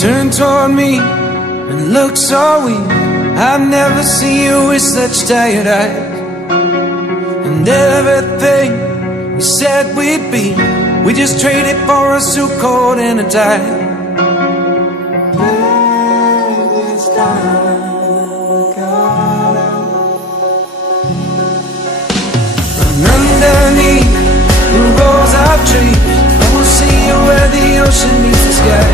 Turn toward me and look so weak. I've never seen you with such tired eyes. And everything we said we'd be, we just traded for a suit coat and a tie. And underneath the rows of trees, I will see you where the ocean meets the sky.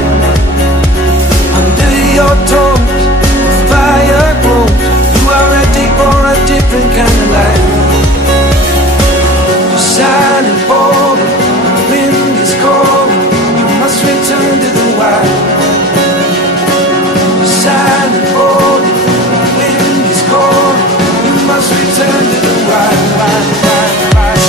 Under your toes, the fire grows. You are ready for a different kind of life. You're shining forward, the wind is cold. You must return to the wild. You're shining forward, the wind is cold. You must return to the wild, wild, wild, wild.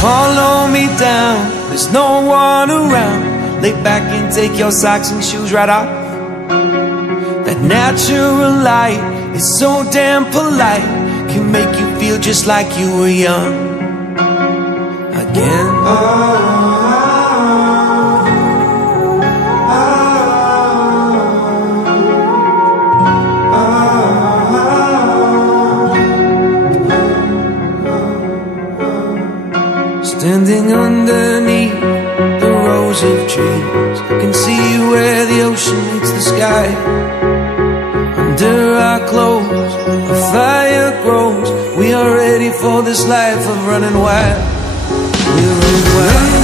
Follow me down, there's no one around. Lay back and take your socks and shoes right off. That natural light is so damn polite, can make you feel just like you were young again. Standing underneath the rows of trees, I can see where the ocean meets the sky. Under our clothes, a fire grows. We are ready for this life of running wild. We're running wild.